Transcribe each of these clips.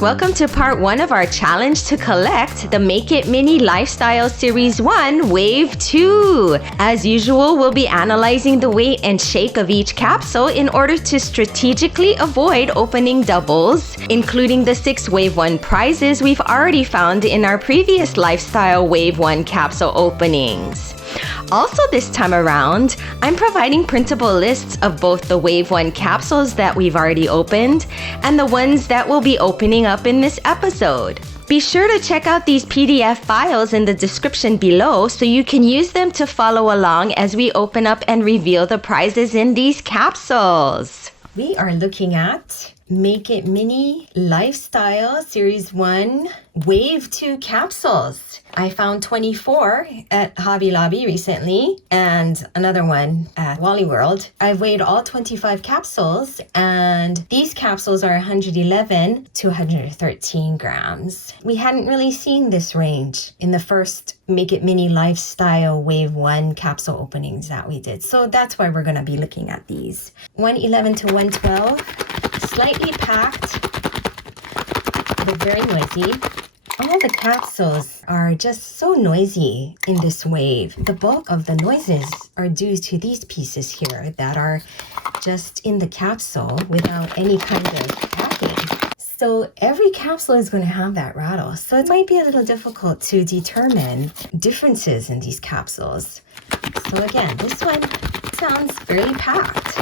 Maniacs! Welcome to part 1 of our challenge to collect the Make It Mini Lifestyle Series 1 Wave 2. As usual, we'll be analyzing the weight and shake of each capsule in order to strategically avoid opening doubles, including the 6 Wave 1 prizes we've already found in our previous Lifestyle Wave 1 capsule openings. Also this time around, I'm providing printable lists of both the Wave 1 capsules that we've already opened and the ones that we'll be opening up in this episode. Be sure to check out these PDF files in the description below so you can use them to follow along as we open up and reveal the prizes in these capsules. We are looking at Make It Mini Lifestyle Series 1 Wave 2 capsules. I found 24 at Hobby Lobby recently and another one at Wally World. I've weighed all 25 capsules and these capsules are 111 to 113 grams. We hadn't really seen this range in the first Make It Mini Lifestyle Wave 1 capsule openings that we did. So that's why we're going to be looking at these. 111 to 112, slightly packed, but very noisy. All the capsules are just so noisy in this wave. The bulk of the noises are due to these pieces here that are just in the capsule without any kind of packing. So every capsule is going to have that rattle. So it might be a little difficult to determine differences in these capsules. So again, this one sounds fairly packed.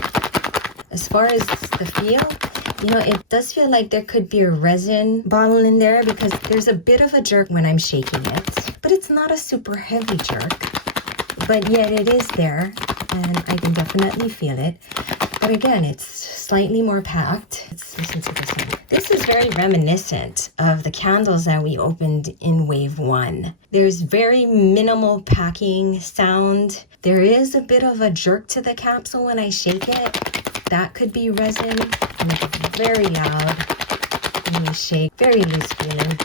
As far as the feel, it does feel like there could be a resin bottle in there because there's a bit of a jerk when I'm shaking it. But it's not a super heavy jerk. But yet it is there and I can definitely feel it. But again, it's slightly more packed. Let's listen to this one. This is very reminiscent of the candles that we opened in Wave 1. There's very minimal packing sound. There is a bit of a jerk to the capsule when I shake it. That could be resin, and it's very loud when you shake, very loose feeling,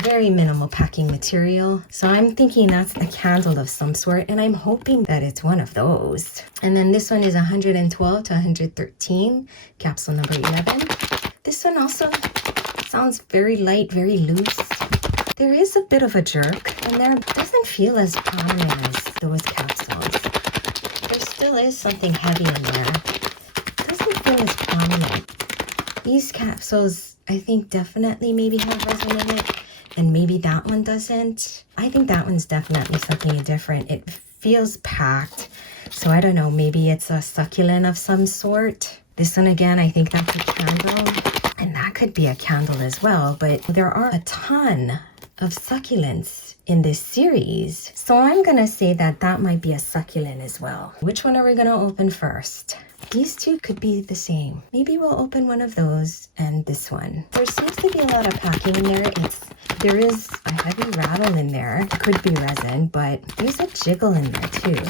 very minimal packing material. So I'm thinking that's a candle of some sort, and I'm hoping that it's one of those. And then this one is 112 to 113, capsule number 11. This one also sounds very light, very loose. There is a bit of a jerk, and there doesn't feel as prominent as those capsules. There still is something heavy in there. Feel as prominent. These capsules, I think, definitely maybe have resin in it, and maybe that one doesn't. I think that one's definitely something different. It feels packed, so I don't know, maybe it's a succulent of some sort. This one again, I think that's a candle, and that could be a candle as well, but there are a ton of succulents in this series, so I'm gonna say that that might be a succulent as well. Which one are we gonna open first? These two could be the same. Maybe we'll open one of those and this one. There seems to be a lot of packing in there. There is a heavy rattle in there. It could be resin, but there's a jiggle in there too.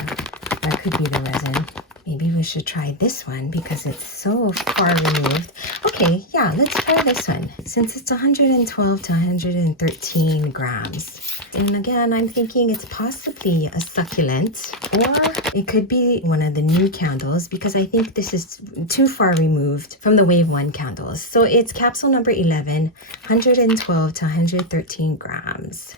That could be the resin. Maybe we should try this one because it's so far removed. Okay, yeah, let's try this one since it's 112 to 113 grams. And again, I'm thinking it's possibly a succulent or it could be one of the new candles because I think this is too far removed from the Wave 1 candles. So it's capsule number 11, 112 to 113 grams.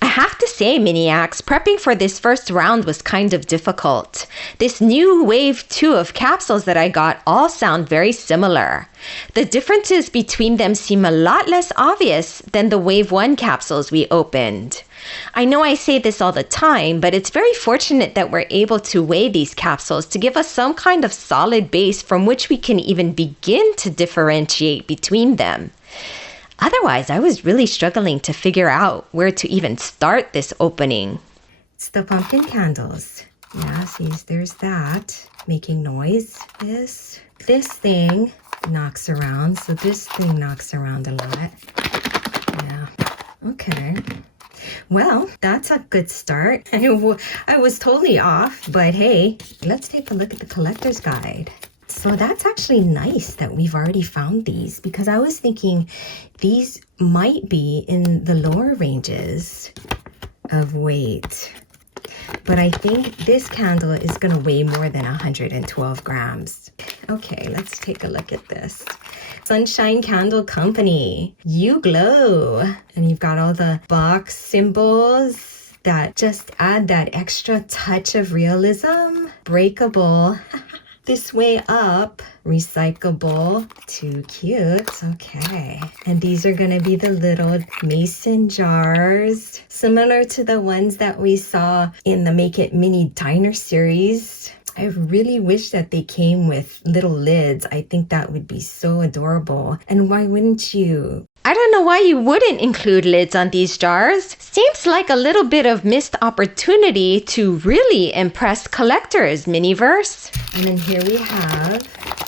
I have to say, Maniacs, prepping for this first round was kind of difficult. This new Wave 2 of capsules that I got all sound very similar. The differences between them seem a lot less obvious than the Wave 1 capsules we opened. I know I say this all the time, but it's very fortunate that we're able to weigh these capsules to give us some kind of solid base from which we can even begin to differentiate between them. Otherwise, I was really struggling to figure out where to even start this opening. It's the pumpkin candles. Yeah, see, there's that making noise. This thing knocks around. So this thing knocks around a lot. Yeah, okay. Well, that's a good start. I was totally off, but hey, let's take a look at the collector's guide. So that's actually nice that we've already found these because I was thinking these might be in the lower ranges of weight. But I think this candle is going to weigh more than 112 grams. Okay, let's take a look at this. It's Sunshine Candle Company. You glow. And you've got all the box symbols that just add that extra touch of realism. Breakable. This way up, recyclable, too cute. Okay, and these are gonna be the little mason jars, similar to the ones that we saw in the Make It Mini Diner series. I really wish that they came with little lids. I think that would be so adorable. And why wouldn't you? I don't know why you wouldn't include lids on these jars. Seems like a little bit of missed opportunity to really impress collectors, Miniverse. And then here we have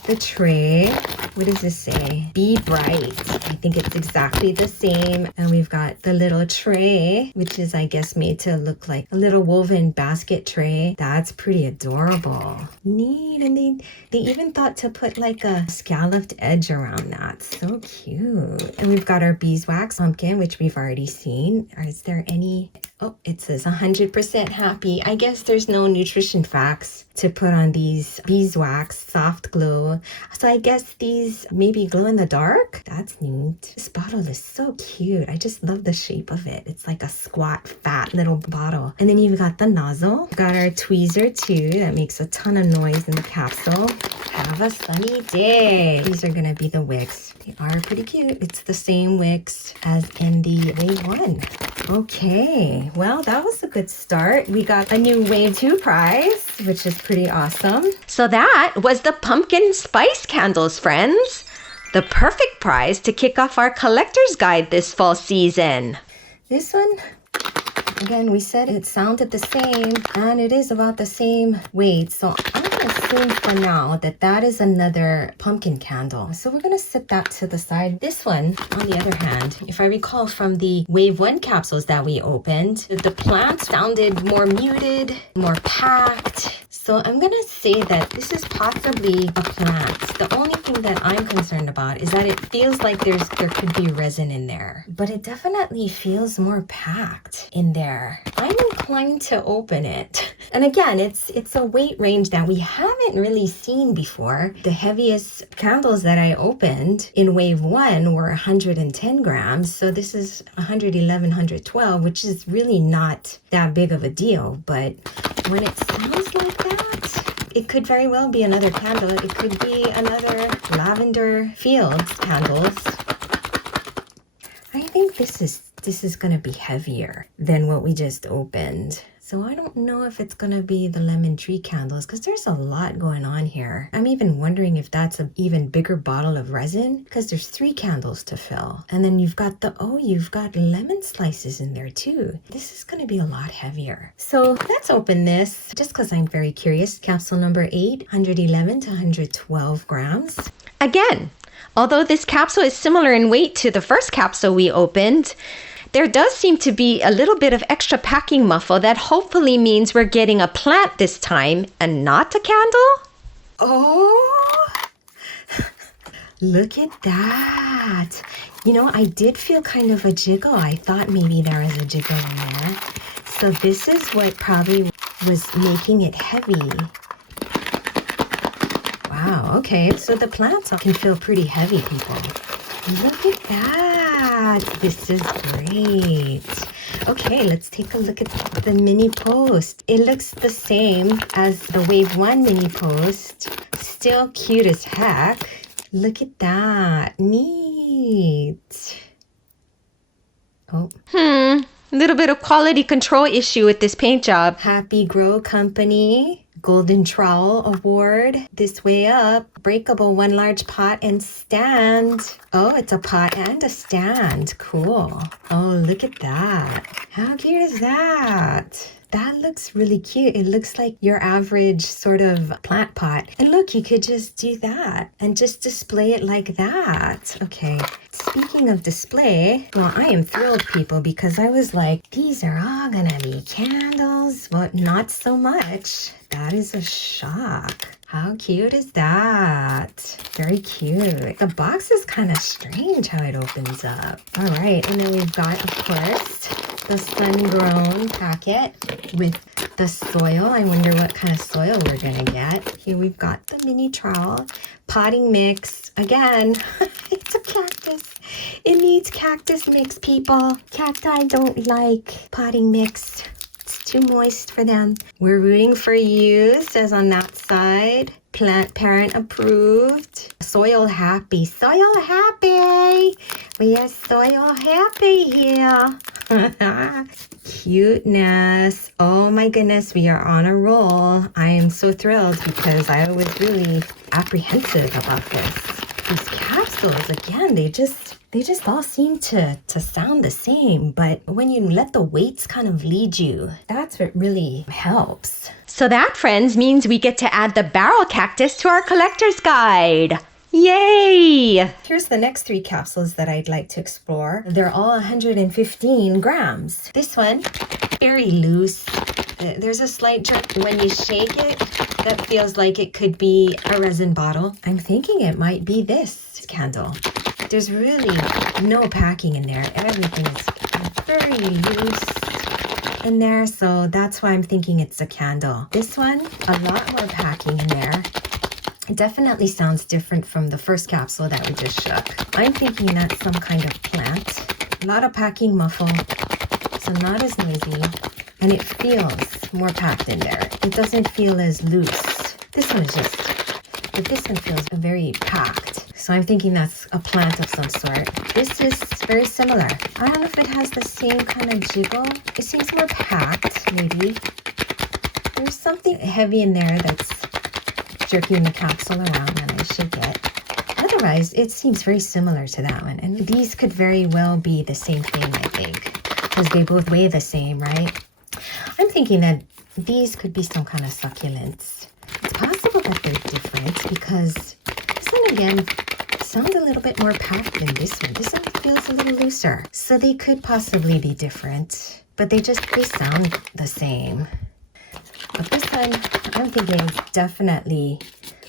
the tray. What does this say? Be bright. I think it's exactly the same. And we've got the little tray, which is, I guess, made to look like a little woven basket tray. That's pretty adorable. Neat. And they even thought to put like a scalloped edge around that. So cute. And we've got our beeswax pumpkin, which we've already seen. Is there any? Oh, it says 100% happy. I guess there's no nutrition facts to put on these beeswax soft glow. So I guess these maybe glow in the dark? That's neat. This bottle is so cute. I just love the shape of it. It's like a squat, fat little bottle. And then you've got the nozzle. We've got our tweezer too. That makes a ton of noise in the capsule. Have a sunny day. These are gonna be the wicks. They are pretty cute. It's the same wicks as in the Wave 1. Okay, well, that was a good start. We got a new Wave 2 prize, which is pretty awesome. So that was the pumpkin spice candles, friends. The perfect prize to kick off our collector's guide this fall season. This one, again, we said it sounded the same, and it is about the same weight. So I'm going to assume for now that that is another pumpkin candle. So we're going to set that to the side. This one, on the other hand, if I recall from the Wave 1 capsules that we opened, the plants sounded more muted, more packed. So I'm going to say that this is possibly a plant. The only thing that I'm concerned about is that it feels like there could be resin in there. But it definitely feels more packed in there. I'm inclined to open it. And again, it's a weight range that we haven't really seen before. The heaviest candles that I opened in Wave 1 were 110 grams. So this is 111, 112, which is really not that big of a deal. But when it sounds like that, it could very well be another candle. It could be another Lavender Fields candles. I think this is going to be heavier than what we just opened. So I don't know if it's going to be the lemon tree candles because there's a lot going on here. I'm even wondering if that's an even bigger bottle of resin because there's 3 candles to fill. And then you've got you've got lemon slices in there too. This is going to be a lot heavier. So let's open this just because I'm very curious. Capsule number 8, 111 to 112 grams. Again, although this capsule is similar in weight to the first capsule we opened, there does seem to be a little bit of extra packing muffle that hopefully means we're getting a plant this time and not a candle. Oh, look at that. You know, I did feel kind of a jiggle. I thought maybe there was a jiggle in there. So this is what probably was making it heavy. Wow, okay. So the plants can feel pretty heavy, people. Look at that. This is great. Okay, let's take a look at the mini post. It looks the same as the Wave 1 mini post. Still cute as heck. Look at that. Neat. Oh. A little bit of quality control issue with this paint job. Happy Grow Company. Golden Trowel Award. This way up. Breakable 1 large pot and stand. Oh, it's a pot and a stand. Cool. Oh, look at that. How cute is that? That looks really cute. It looks like your average sort of plant pot. And look, you could just do that and just display it like that. Okay. Speaking of display, well, I am thrilled, people, because I was like, these are all gonna be candles, but not so much. That is a shock. How cute is that? Very cute. The box is kind of strange how it opens up. All right, and then we've got, of course, the sun-grown packet with the soil. I wonder what kind of soil we're gonna get. Here we've got the mini trowel, potting mix. Again, It needs cactus mix, people. Cacti don't like potting mix. It's too moist for them. We're rooting for you, says on that side. Plant parent approved. Soil happy. Soil happy. We are soil happy here. Cuteness. Oh my goodness, we are on a roll. I am so thrilled because I was really apprehensive about this. These capsules, again, they just all seem to sound the same, but when you let the weights kind of lead you, that's what really helps. So that, friends, means we get to add the Barrel Cactus to our collector's guide. Yay! Here's the next 3 capsules that I'd like to explore. They're all 115 grams. This one, very loose. There's a slight jerk when you shake it. That feels like it could be a resin bottle. I'm thinking it might be this candle. There's really no packing in there. Everything is very loose in there, so that's why I'm thinking it's a candle. This one, a lot more packing in there. It definitely sounds different from the first capsule that we just shook. I'm thinking that's some kind of plant. A lot of packing muffle, so not as noisy, and it feels more packed in there. It doesn't feel as loose. This one is just, but this one feels very packed. So I'm thinking that's a plant of some sort. This is very similar. I don't know if it has the same kind of jiggle. It seems more packed, maybe. There's something heavy in there that's jerking the capsule around when I shake it. Otherwise, it seems very similar to that one. And these could very well be the same thing, I think, because they both weigh the same, right? I'm thinking that these could be some kind of succulents. It's possible that they're different because this one, again, sounds a little bit more packed than this one. This one feels a little looser. So they could possibly be different, but they sound the same. But this one, I'm thinking definitely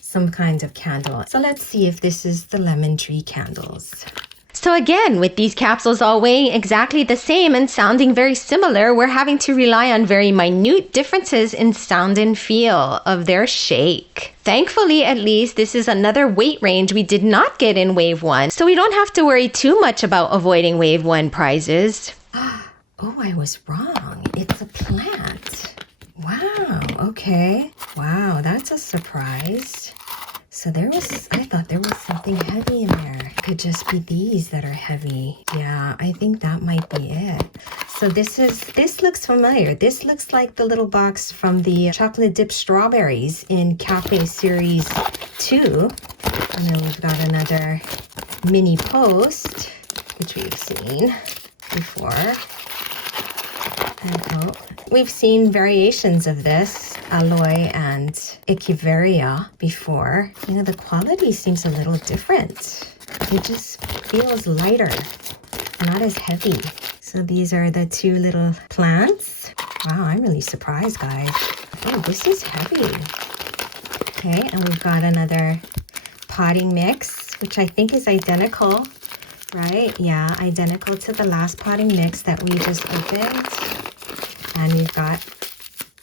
some kind of candle. So let's see if this is the lemon tree candles. So again, with these capsules all weighing exactly the same and sounding very similar, we're having to rely on very minute differences in sound and feel of their shake. Thankfully, at least, this is another weight range we did not get in Wave 1, so we don't have to worry too much about avoiding Wave 1 prizes. Oh, I was wrong. It's a plant. Wow, okay. Wow, that's a surprise. So I thought there was something heavy in there. It could just be these that are heavy. Yeah, I think that might be it. So this looks familiar. This looks like the little box from the chocolate dipped strawberries in Cafe Series 2. And then we've got another mini post, which we've seen before. And we've seen variations of this, Aloe and Echeveria, before. You know, the quality seems a little different. It just feels lighter, not as heavy. So these are the 2 little plants. Wow, I'm really surprised, guys. Oh, this is heavy. Okay, and we've got another potting mix, which I think is identical, right? Yeah, identical to the last potting mix that we just opened. And we've got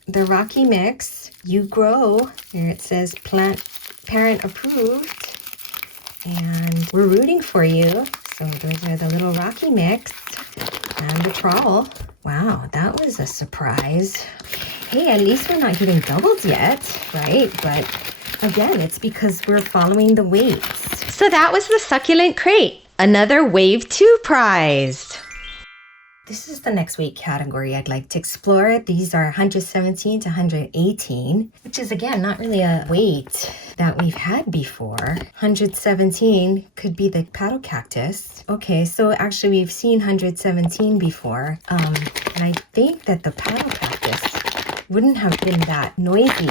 the Rocky Mix, You Grow. Here it says plant parent approved. And we're rooting for you. So those are the little Rocky Mix and the trowel. Wow, that was a surprise. Hey, at least we're not getting doubled yet, right? But again, it's because we're following the weights. So that was the Succulent Crate, another Wave 2 prize. This is the next weight category I'd like to explore. These are 117 to 118, which is, again, not really a weight that we've had before. 117 could be the Paddle Cactus. Okay, so actually we've seen 117 before. And I think that the Paddle Cactus wouldn't have been that noisy.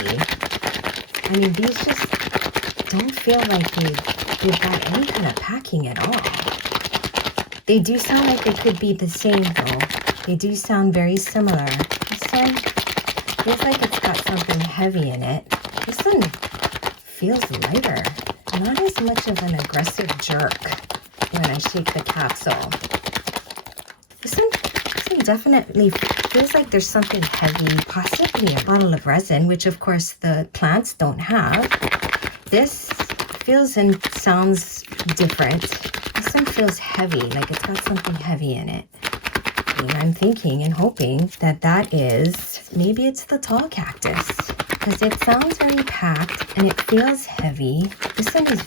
I mean, these just don't feel like they've got any kind of packing at all. They do sound like they could be the same, though. They do sound very similar. This one feels like it's got something heavy in it. This one feels lighter. Not as much of an aggressive jerk when I shake the capsule. This one definitely feels like there's something heavy, possibly a bottle of resin, which of course the plants don't have. This feels and sounds different. This This one feels heavy, like it's got something heavy in it. And I'm thinking and hoping that that is, maybe it's the tall cactus, because it sounds very packed and it feels heavy. This one is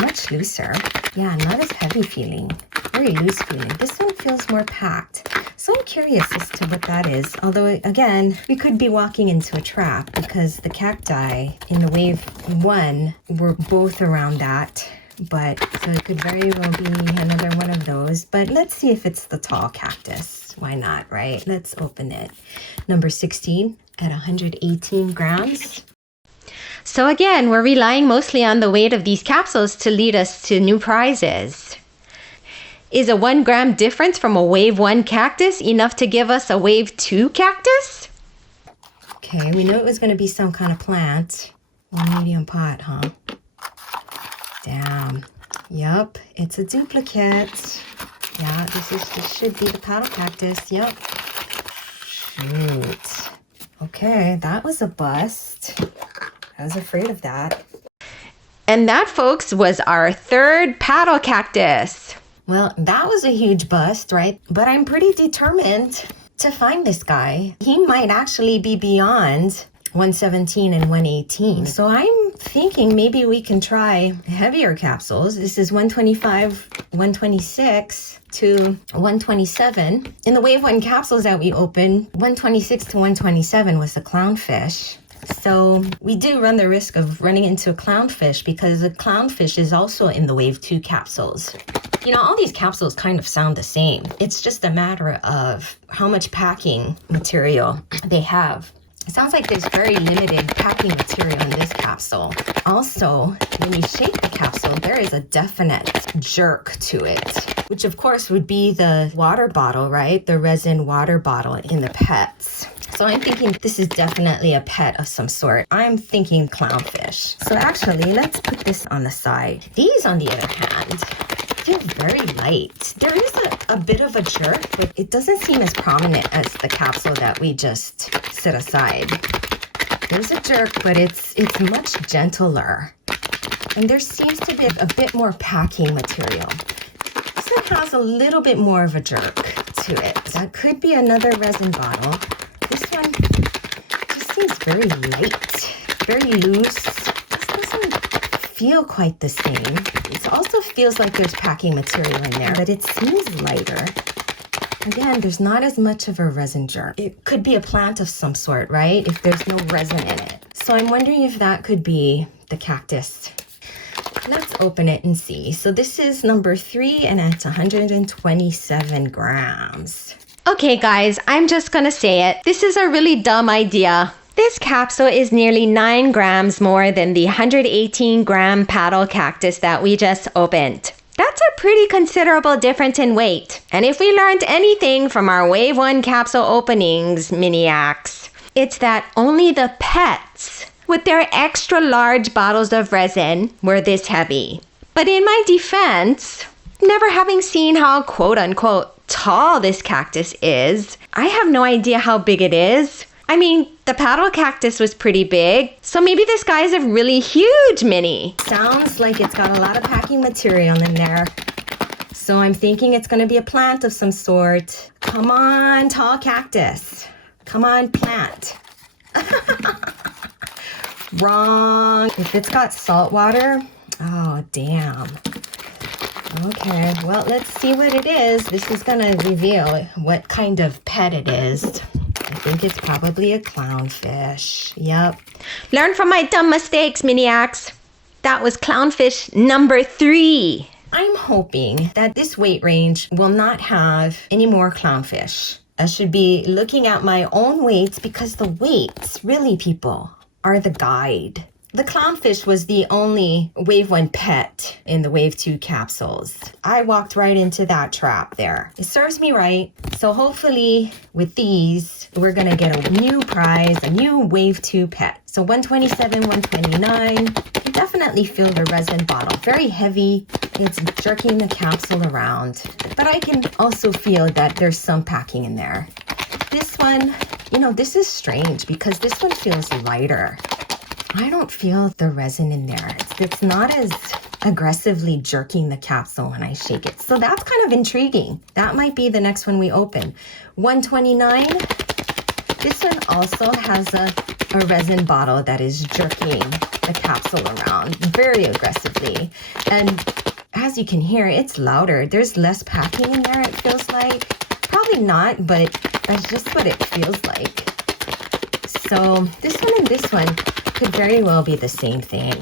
much looser. Yeah, not as heavy feeling, very loose feeling. This one feels more packed. So I'm curious as to what that is. Although, again, we could be walking into a trap because the cacti in the wave 1 were both around that. But so it could very well be another one of those. But let's see if it's the tall cactus. Why not, right? Let's open it. Number 16 at 118 grams. So again, we're relying mostly on the weight of these capsules to lead us to new prizes. Is a 1 gram difference from a wave 1 cactus enough to give us a wave 2 cactus? Okay, we knew it was going to be some kind of plant. One medium pot, huh? Damn. Yup, it's a duplicate. Yeah, this should be the Paddle Cactus. Yup. Shoot. Okay, that was a bust. I was afraid of that. And that, folks, was our 3rd Paddle Cactus. Well, that was a huge bust, right? But I'm pretty determined to find this guy. He might actually be beyond 117 and 118. So I'm thinking maybe we can try heavier capsules. This is 125, 126 to 127. In the wave 1 capsules that we opened, 126 to 127 was the clownfish. So we do run the risk of running into a clownfish because the clownfish is also in the wave 2 capsules. You know, all these capsules kind of sound the same. It's just a matter of how much packing material they have. It sounds like there's very limited packing material in this capsule. Also, when you shake the capsule, there is a definite jerk to it, which of course would be the water bottle, right? The resin water bottle in the pets. So I'm thinking this is definitely a pet of some sort. I'm thinking clownfish. So actually, let's put this on the side. These, on the other hand, feel very light. There is a bit of a jerk, but it doesn't seem as prominent as the capsule that we just set aside. There's a jerk, but it's much gentler. And there seems to be a bit more packing material. This one has a little bit more of a jerk to it. That could be another resin bottle. This one just seems very light, very loose. This doesn't feel quite the same. It also feels like there's packing material in there, but it seems lighter. Again, there's not as much of a resin jerk. It could be a plant of some sort, right? If there's no resin in it. So I'm wondering if that could be the cactus. Let's open it and see. So this is number 3 and it's 127 grams. Okay, guys, I'm just gonna say it. This is a really dumb idea. This capsule is nearly 9 grams more than the 118 gram Paddle Cactus that we just opened. That's a pretty considerable difference in weight. And if we learned anything from our Wave 1 capsule openings, Miniacs, it's that only the pets with their extra large bottles of resin were this heavy. But in my defense, never having seen how quote-unquote tall this cactus is, I have no idea how big it is. I mean, the Paddle Cactus was pretty big, so maybe this guy's a really huge mini. Sounds like it's got a lot of packing material in there. So I'm thinking it's going to be a plant of some sort. Come on, tall cactus. Come on, plant. Wrong. If it's got salt water, oh, damn. Okay, well, let's see what it is. This is going to reveal what kind of pet it is. I think it's probably a clownfish. Yep. Learn from my dumb mistakes, Miniacs. That was clownfish number 3. I'm hoping that this weight range will not have any more clownfish. I should be looking at my own weights because the weights, really, people, are the guide. The clownfish was the only Wave 1 pet in the Wave 2 capsules. I walked right into that trap there. It serves me right. So hopefully with these, we're going to get a new prize, a new Wave 2 pet. So 127, 129. You definitely feel the resin bottle. Very heavy. It's jerking the capsule around. But I can also feel that there's some packing in there. This one, you know, this is strange because this one feels lighter. I don't feel the resin in there. It's not as aggressively jerking the capsule when I shake it. So that's kind of intriguing. That might be the next one we open. 129. This one also has a resin bottle that is jerking the capsule around very aggressively. And as you can hear, it's louder. There's less packing in there, it feels like. Probably not, but that's just what it feels like. So this one and this one could very well be the same thing.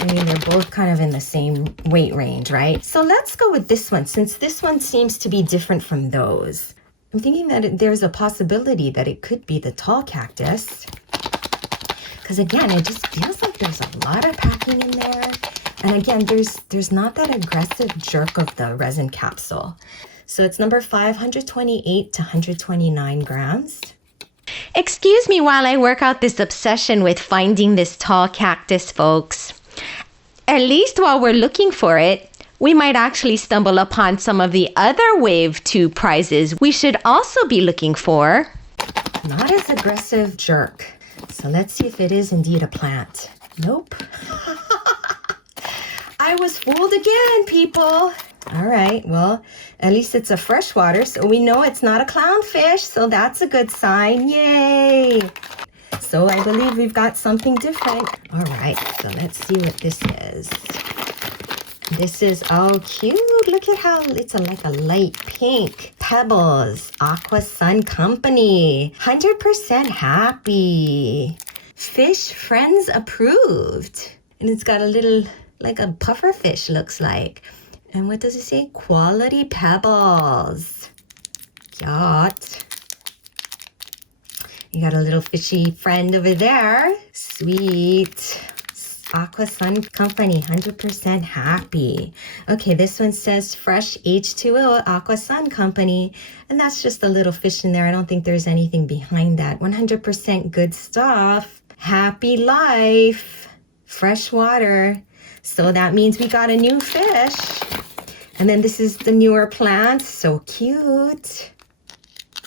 I mean, they're both kind of in the same weight range, right? So let's go with this one, since this one seems to be different from those. I'm thinking that there's a possibility that it could be the tall cactus. Because again, it just feels like there's a lot of packing in there. And again, there's not that aggressive jerk of the resin capsule. So it's number 528 to 129 grams. Excuse me while I work out this obsession with finding this tall cactus, folks. At least while we're looking for it, we might actually stumble upon some of the other Wave 2 prizes we should also be looking for. Not as aggressive jerk. So let's see if it is indeed a plant. Nope. I was fooled again, people. All right, well, at least it's a freshwater, so we know it's not a clownfish, so that's a good sign. Yay! So I believe we've got something different. All right, so let's see what this is. This is, oh, cute. Look at how it's like a light pink. Pebbles, Aqua Sun Company. 100% happy. Fish Friends approved. And it's got a little, like a puffer fish looks like. And what does it say? Quality pebbles. Yacht. You got a little fishy friend over there. Sweet. Aqua Sun Company, 100% happy. Okay, this one says Fresh H2O, Aqua Sun Company. And that's just a little fish in there. I don't think there's anything behind that. 100% good stuff. Happy life. Fresh water. So that means we got a new fish. And then this is the newer plant. So cute.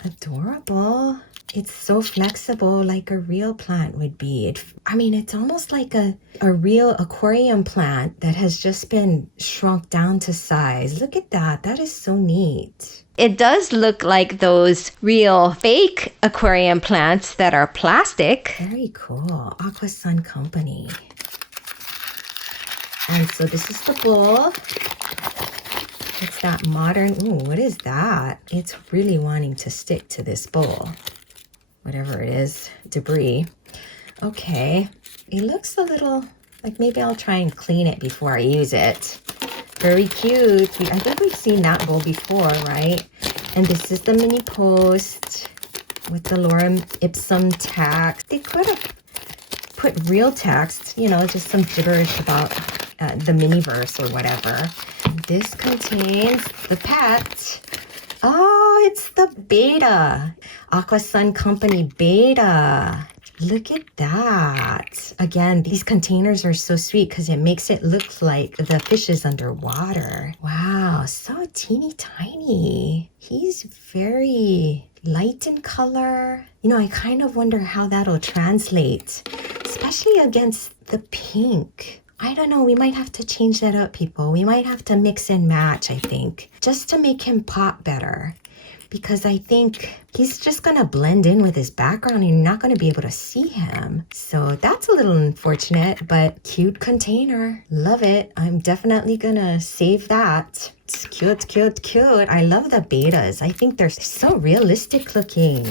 Adorable. It's so flexible like a real plant would be. I mean, it's almost like a real aquarium plant that has just been shrunk down to size. Look at that. That is so neat. It does look like those real fake aquarium plants that are plastic. Very cool. Aqua Sun Company. And so this is the bowl. It's that modern, ooh, what is that? It's really wanting to stick to this bowl. Whatever it is, debris. Okay, it looks a little, like maybe I'll try and clean it before I use it. Very cute. I think we've seen that bowl before, right? And this is the mini post with the lorem ipsum text. They could have put real text, you know, just some gibberish about the Miniverse or whatever. This contains the pet. Oh, it's the beta. Aqua Sun Company beta. Look at that. Again, these containers are so sweet because it makes it look like the fish is underwater. Wow, so teeny tiny. He's very light in color. You know, I kind of wonder how that'll translate, especially against the pink. I don't know, we might have to change that up, people. We might have to mix and match, I think, just to make him pop better. Because I think he's just gonna blend in with his background and you're not gonna be able to see him. So that's a little unfortunate, but cute container. Love it. I'm definitely gonna save that. It's cute, cute, cute. I love the betas. I think they're so realistic looking.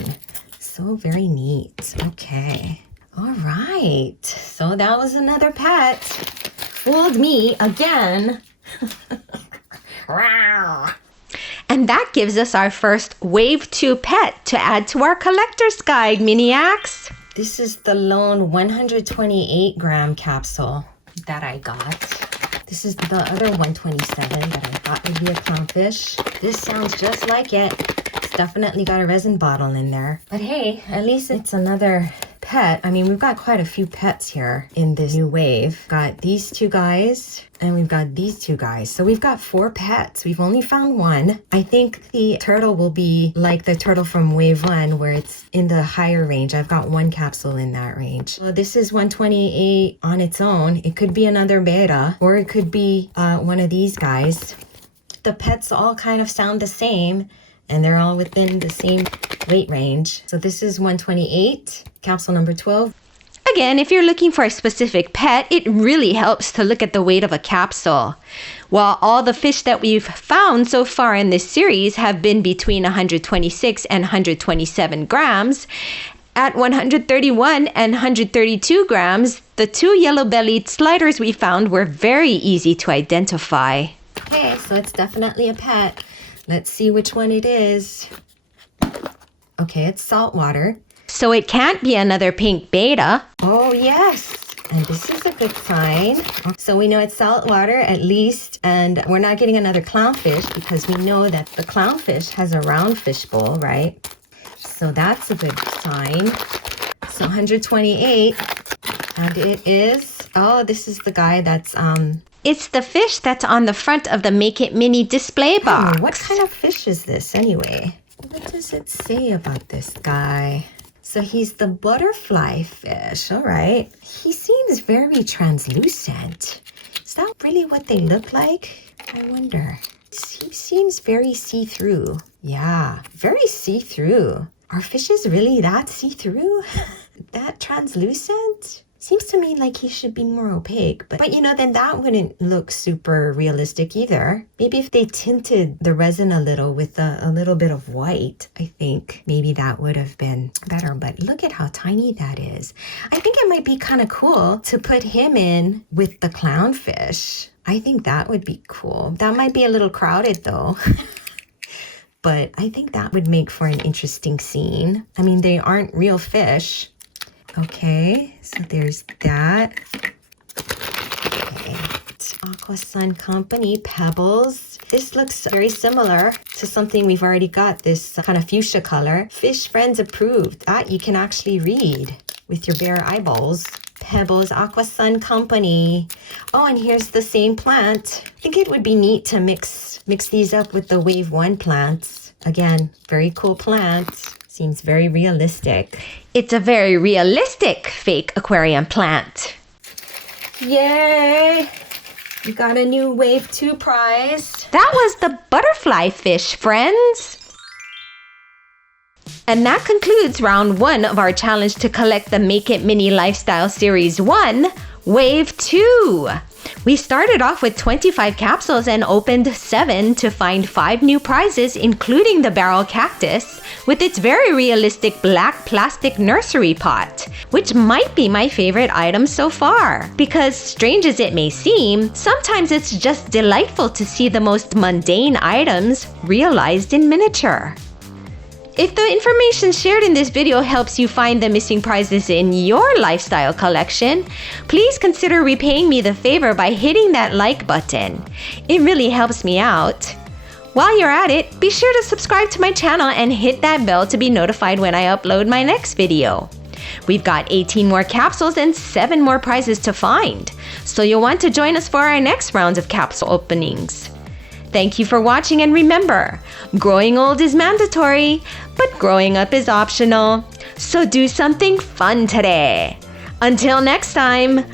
So very neat. Okay. All right, so that was another pet. Fooled me again. And that gives us our first Wave 2 pet to add to our collector's guide, Miniacs. This is the lone 128 gram capsule that I got. This is the other 127 that I thought would be a clownfish. This sounds just like it. It's definitely got a resin bottle in there. But hey, at least it's another pet. I mean, we've got quite a few pets here in this new wave. Got these two guys, and we've got these two guys. So we've got 4 pets. We've only found 1. I think the turtle will be like the turtle from wave 1, where it's in the higher range. I've got 1 capsule in that range. So this is 128 on its own. It could be another beta, or it could be one of these guys. The pets all kind of sound the same, and they're all within the same weight range. So this is 128, capsule number 12. Again, if you're looking for a specific pet, it really helps to look at the weight of a capsule. While all the fish that we've found so far in this series have been between 126 and 127 grams, at 131 and 132 grams, the 2 yellow-bellied sliders we found were very easy to identify. Okay, so it's definitely a pet. Let's see which one it is. Okay, it's saltwater. So it can't be another Pink Betta. Oh, yes. And this is a good sign. So we know it's saltwater at least, and we're not getting another clownfish because we know that the clownfish has a round fishbowl, right? So that's a good sign. So 128, and it is, oh, this is the guy that's, It's the fish that's on the front of the Make It Mini display box. What kind of fish is this anyway? What does it say about this guy? So he's the butterflyfish, all right. He seems very translucent. Is that really what they look like? I wonder. He seems very see-through. Yeah, very see-through. Are fishes really that see-through? That translucent? Seems to me like he should be more opaque, but you know, then that wouldn't look super realistic either. Maybe if they tinted the resin a little with a little bit of white, I think maybe that would have been better. But look at how tiny that is. I think it might be kind of cool to put him in with the clownfish. I think that would be cool. That might be a little crowded though. But I think that would make for an interesting scene. I mean, they aren't real fish. Okay, so there's that. Okay. It's Aqua Sun Company Pebbles. This looks very similar to something we've already got, this kind of fuchsia color. Fish Friends approved. That you can actually read with your bare eyeballs. Pebbles, Aqua Sun Company. Oh, and here's the same plant. I think it would be neat to mix these up with the Wave 1 plants. Again, very cool plants. Seems very realistic. It's a very realistic fake aquarium plant. Yay! We got a new Wave 2 prize. That was the Butterflyfish, friends. And that concludes round 1 of our challenge to collect the Make It Mini Lifestyle Series 1, Wave 2. We started off with 25 capsules and opened 7 to find 5 new prizes, including the Barrel Cactus with its very realistic black plastic nursery pot, which might be my favorite item so far. Because strange as it may seem, sometimes it's just delightful to see the most mundane items realized in miniature. If the information shared in this video helps you find the missing prizes in your lifestyle collection, please consider repaying me the favor by hitting that like button. It really helps me out. While you're at it, be sure to subscribe to my channel and hit that bell to be notified when I upload my next video. We've got 18 more capsules and 7 more prizes to find, so you'll want to join us for our next rounds of capsule openings. Thank you for watching, and remember, growing old is mandatory, but growing up is optional. So do something fun today. Until next time,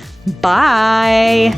bye!